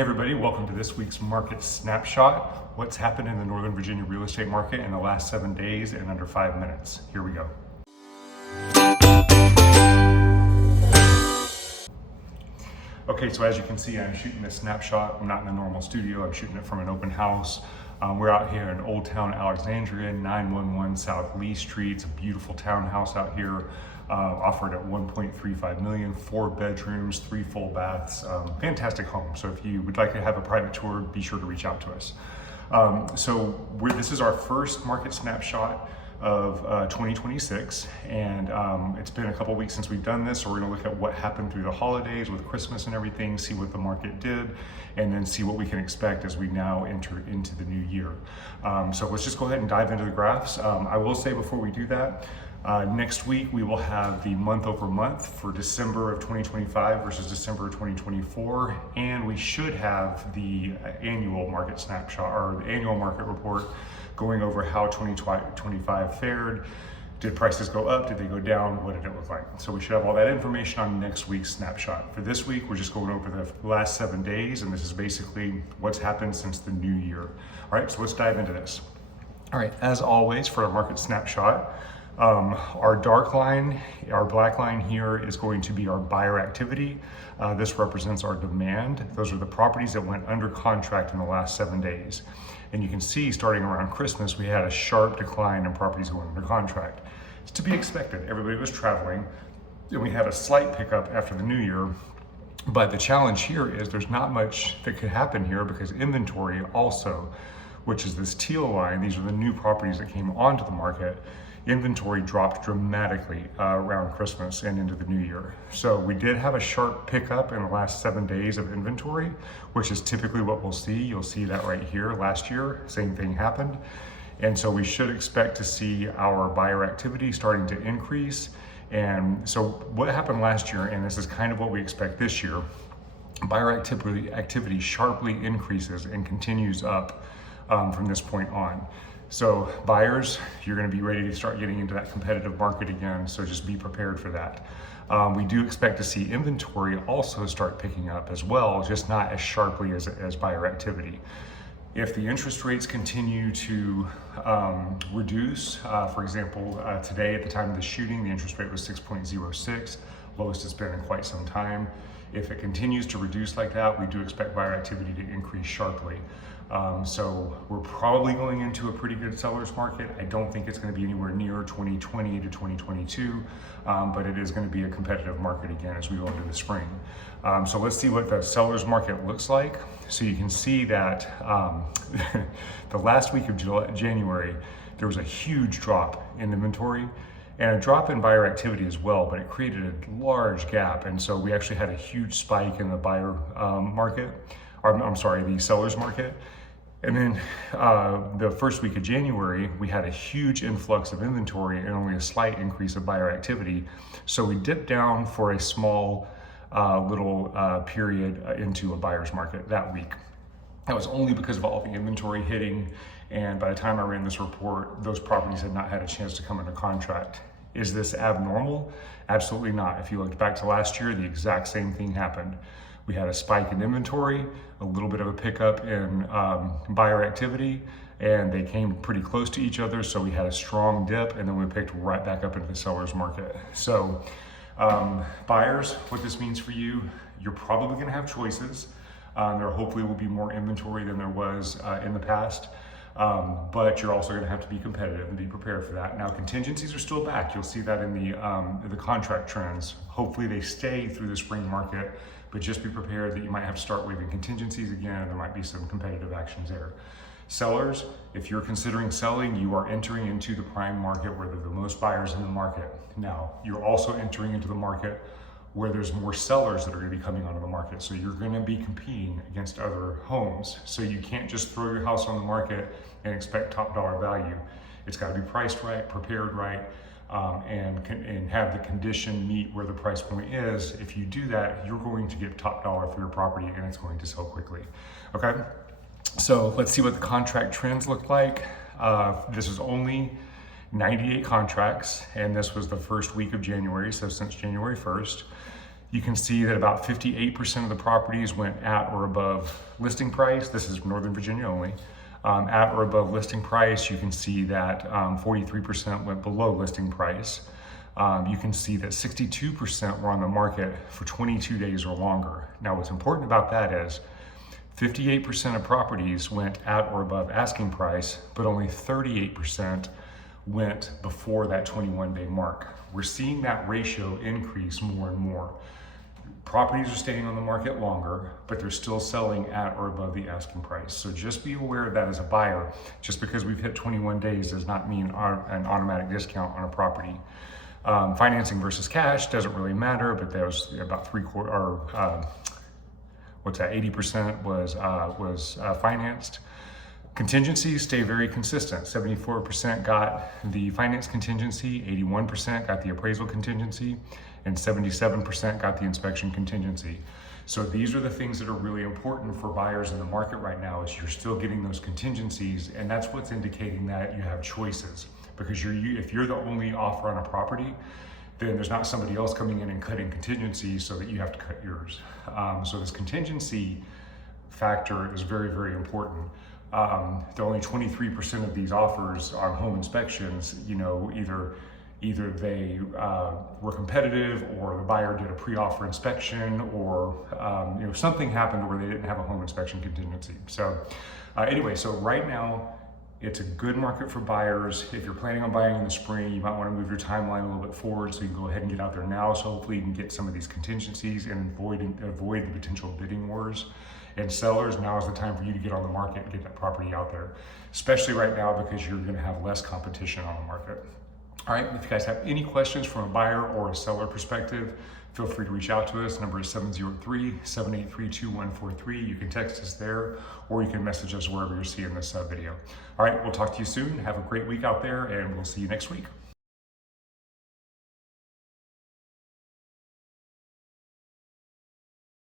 Hey everybody, welcome to this week's Market Snapshot. What's happened in the Northern Virginia real estate market in the last 7 days in under 5 minutes. Here we go. Okay, so as you can see, I'm shooting this snapshot. I'm not in a normal studio, I'm shooting it from an open house. We're out here in Old Town Alexandria, 911 South Lee Street. It's a beautiful townhouse out here, offered at $1.35 million, 4 bedrooms, 3 full baths, fantastic home. So if you would like to have a private tour, be sure to reach out to us. This is our first market snapshot of 2026, and it's been a couple weeks since we've done this, so we're going to look at what happened through the holidays with Christmas and everything, see what the market did, and then see what we can expect as we now enter into the new year. So let's just go ahead and dive into the graphs. I will say before we do that, next week we will have the month over month for December of 2025 versus December of 2024, and we should have the annual market snapshot or the annual market report going over how 2025 fared. Did prices go up? Did they go down? What did it look like? So we should have all that information on next week's snapshot. For this week, we're just going over the last 7 days, and this is basically what's happened since the new year. All right, so let's dive into this. All right, as always for our market snapshot, our dark line, our black line here is going to be our buyer activity. This represents our demand. Those are the properties that went under contract in the last 7 days. And you can see starting around Christmas, we had a sharp decline in properties going under contract. It's to be expected. Everybody was traveling, and we had a slight pickup after the new year. But the challenge here is there's not much that could happen here because inventory also, which is this teal line, these are the new properties that came onto the market. Inventory dropped dramatically around Christmas and into the new year. So we did have a sharp pickup in the last 7 days of inventory, which is typically what we'll see. You'll see that right here. Last year, same thing happened. And so we should expect to see our buyer activity starting to increase. And so what happened last year, and this is kind of what we expect this year, buyer activity sharply increases and continues up from this point on. So buyers, you're going to be ready to start getting into that competitive market again, so just be prepared for that. We do expect to see inventory also start picking up as well, just not as sharply as buyer activity. If the interest rates continue to reduce, for example, today at the time of the shooting, the interest rate was 6.06, lowest it's been in quite some time. If it continues to reduce like that, we do expect buyer activity to increase sharply. So we're probably going into a pretty good seller's market. I don't think it's going to be anywhere near 2020 to 2022, but it is going to be a competitive market again as we go into the spring. So let's see what the seller's market looks like. So you can see that the last week of January, there was a huge drop in inventory and a drop in buyer activity as well, but it created a large gap. And so we actually had a huge spike in the buyer market, or I'm sorry, the seller's market. And then the first week of January, we had a huge influx of inventory and only a slight increase of buyer activity. So we dipped down for a small little period into a buyer's market that week. That was only because of all the inventory hitting. And by the time I ran this report, those properties had not had a chance to come under contract. Is this abnormal? Absolutely not. If you looked back to last year, the exact same thing happened. We had a spike in inventory, a little bit of a pickup in buyer activity, and they came pretty close to each other. So we had a strong dip, and then we picked right back up into the seller's market. So buyers, what this means for you, you're probably going to have choices. There hopefully will be more inventory than there was in the past. But you're also going to have to be competitive and be prepared for that. Now, contingencies are still back. You'll see that in the contract trends. Hopefully they stay through the spring market, but just be prepared that you might have to start waiving contingencies again, and there might be some competitive actions there. Sellers, if you're considering selling, you are entering into the prime market where there are the most buyers in the market. Now, you're also entering into the market where there's more sellers that are going to be coming onto the market. So you're going to be competing against other homes. So you can't just throw your house on the market and expect top dollar value. It's got to be priced right, prepared right, and have the condition meet where the price point is. If you do that, you're going to get top dollar for your property and it's going to sell quickly. Okay, so let's see what the contract trends look like. This is only 98 contracts, and this was the first week of January, so since January 1st. You can see that about 58% of the properties went at or above listing price. This is Northern Virginia only. At or above listing price. You can see that 43% went below listing price. You can see that 62% were on the market for 22 days or longer. Now, what's important about that is 58% of properties went at or above asking price, but only 38% went before that 21-day mark. We're seeing that ratio increase more and more. Properties are staying on the market longer, but they're still selling at or above the asking price. So just be aware of that as a buyer. Just because we've hit 21 days does not mean an automatic discount on a property. Financing versus cash doesn't really matter, but there's about 80% was financed. Contingencies stay very consistent. 74% got the finance contingency, 81% got the appraisal contingency, and 77% got the inspection contingency. So these are the things that are really important for buyers in the market right now, is you're still getting those contingencies, and that's what's indicating that you have choices. Because if you're the only offer on a property, then there's not somebody else coming in and cutting contingencies so that you have to cut yours. So this contingency factor is very, very important. The only 23% of these offers on home inspections, either they were competitive, or the buyer did a pre-offer inspection, or something happened where they didn't have a home inspection contingency. So anyway, so right now it's a good market for buyers. If you're planning on buying in the spring, you might want to move your timeline a little bit forward so you can go ahead and get out there now. So hopefully you can get some of these contingencies and avoid the potential bidding wars. And sellers, now is the time for you to get on the market and get that property out there, especially right now because you're going to have less competition on the market. All right, if you guys have any questions from a buyer or a seller perspective, feel free to reach out to us. Number is 703-783-2143. You can text us there, or you can message us wherever you're seeing this video. All right, we'll talk to you soon. Have a great week out there, and we'll see you next week.